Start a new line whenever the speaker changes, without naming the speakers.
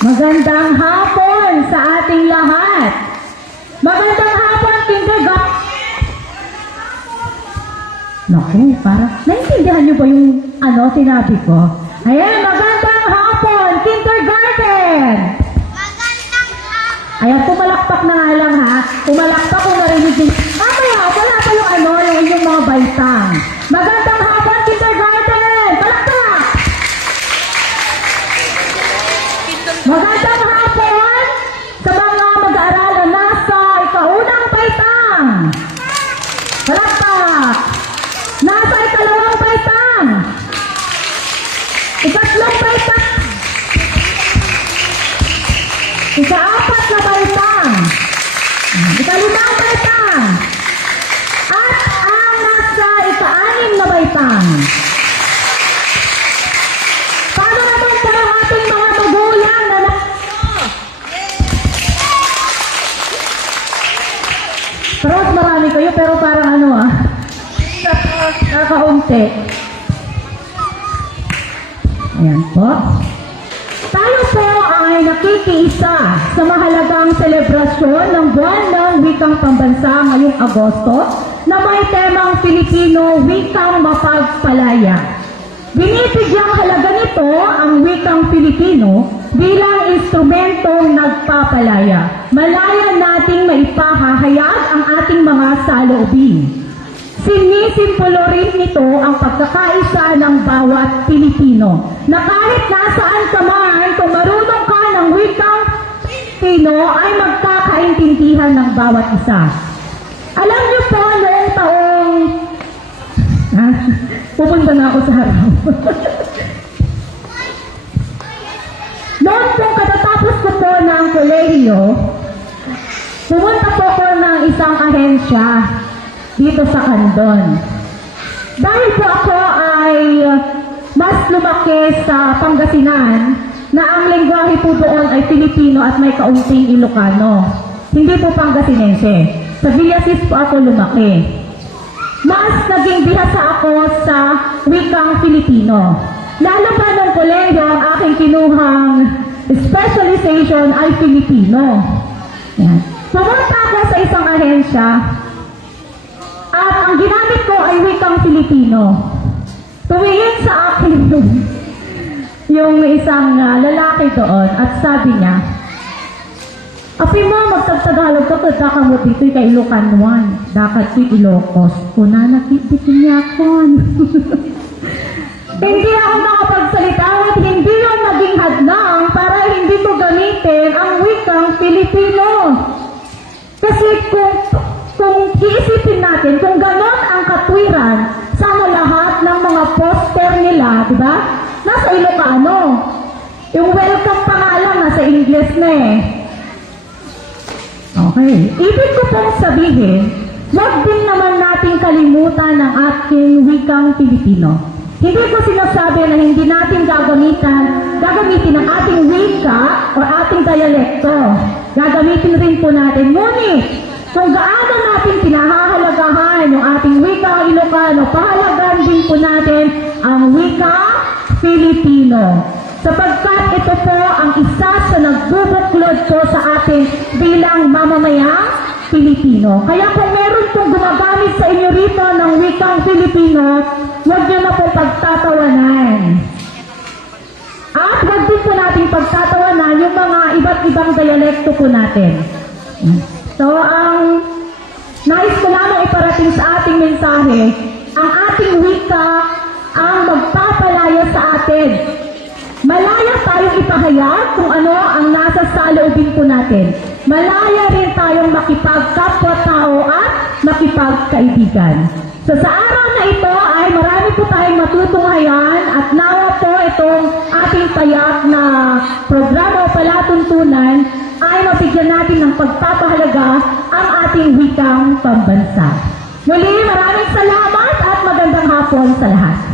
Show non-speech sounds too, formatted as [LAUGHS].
Magandang hapon sa ating lahat. Magandang hapon, kindergarten. Naku, parang naintindihan niyo ba yung ano sinabi ko? Ayan, magandang hapon, kindergarten. Ayan, pumalakpak na nga lang ha. Pumalakpak kung narinig din. Ikalimang baitang. At ang nasa ikaanim na baitang. Paano naman po ang mga magulang na na... Pero marami kayo, pero parang ano ah. Nakaunti. Ayan po. Tayo po ay nakikiisa sa mahalagang selebrasyon ng buwan ng Wikang Pambansa ngayong Agosto na may temang Filipino Wikang Mapagpalaya. Binibigyang halaga nito ang wikang Filipino bilang instrumentong nagpapalaya. Malaya nating maipahahayag ang ating mga saloobin. Sinisimbolo rin nito ang pagkakaisa ng bawat Pilipino. Na kahit nasaan ka man, Pilipino, ay magkakaintindihan ng bawat isa. Alam niyo po, noong taong... Ha? [LAUGHS] Pupunta na ako sa harap. [LAUGHS] noong pong katatapos ko po ng kolehiyo, pumunta po ko ng isang ahensya dito sa Candon. Dahil po ako ay mas lumaki sa Pangasinan na ang lengguwahe po doon ay Filipino at may kaunting Ilocano. Hindi po Pangasinense. Sa Villasis po ako lumaki. Mas naging bihasa ako sa wikang Filipino. Lalo pa nung kolehiyo, ang aking kinuhang specialization ay Filipino. Yan. Pumunta ako sa isang ahensya at ang ginamit ko ay wikang Filipino. Tumingin sa akin [LAUGHS] yung, isang ah, lalaki doon at sabi niya, Api mo, magtagtagalog ka kada ka mo dito kay Ilocanuan. Dakat ko Ilocos. Kuna nakibitin niya ako. [LAUGHS] hindi ako makapagsalita at hindi yung naging hadlang para hindi ko gamitin ang wikang Filipino. Kasi kung, kung iisipin natin, kung ganon ang katwiran sa lahat ng mga poster nila, di ba? Nasa Ilocano. Yung welcome pa nga lang, nasa English na eh. Okay. Ibig ko pong sabihin, wag din naman natin kalimutan ang ating wikang Pilipino. Hindi ko sinasabi na hindi natin gagamitan, gagamitin ang ating wika o ating dialekto. Gagamitin rin po natin. Ngunit, kung gaano natin pinahahalagahan yung ating wika Ilocano, pahalagan din po natin ang wika Filipino. Sapagkat ito po ang isa sa nagbubuklod po sa atin bilang mamamayang Pilipino. Kaya kung meron pong gumagamit sa inyo rito ng wikang Filipino, huwag niyo na po pagtatawanan. At huwag din po natin pagtatawanan yung mga iba't ibang dialekto po natin. So, ang nais ko lamang iparating sa ating mensahe, ang ating wika magpapalaya sa atin. Malaya tayong ipahayag kung ano ang nasa saloobin po natin. Malaya rin tayong makipagkapwa-tao at makipagkaibigan. So sa araw na ito ay marami po tayong matutunghayan at nawa po itong ating payak na programa o palatuntunan ay mabigyan natin ng pagpapahalaga ang ating wikang pambansa. Muli, maraming salamat at magandang hapon sa lahat.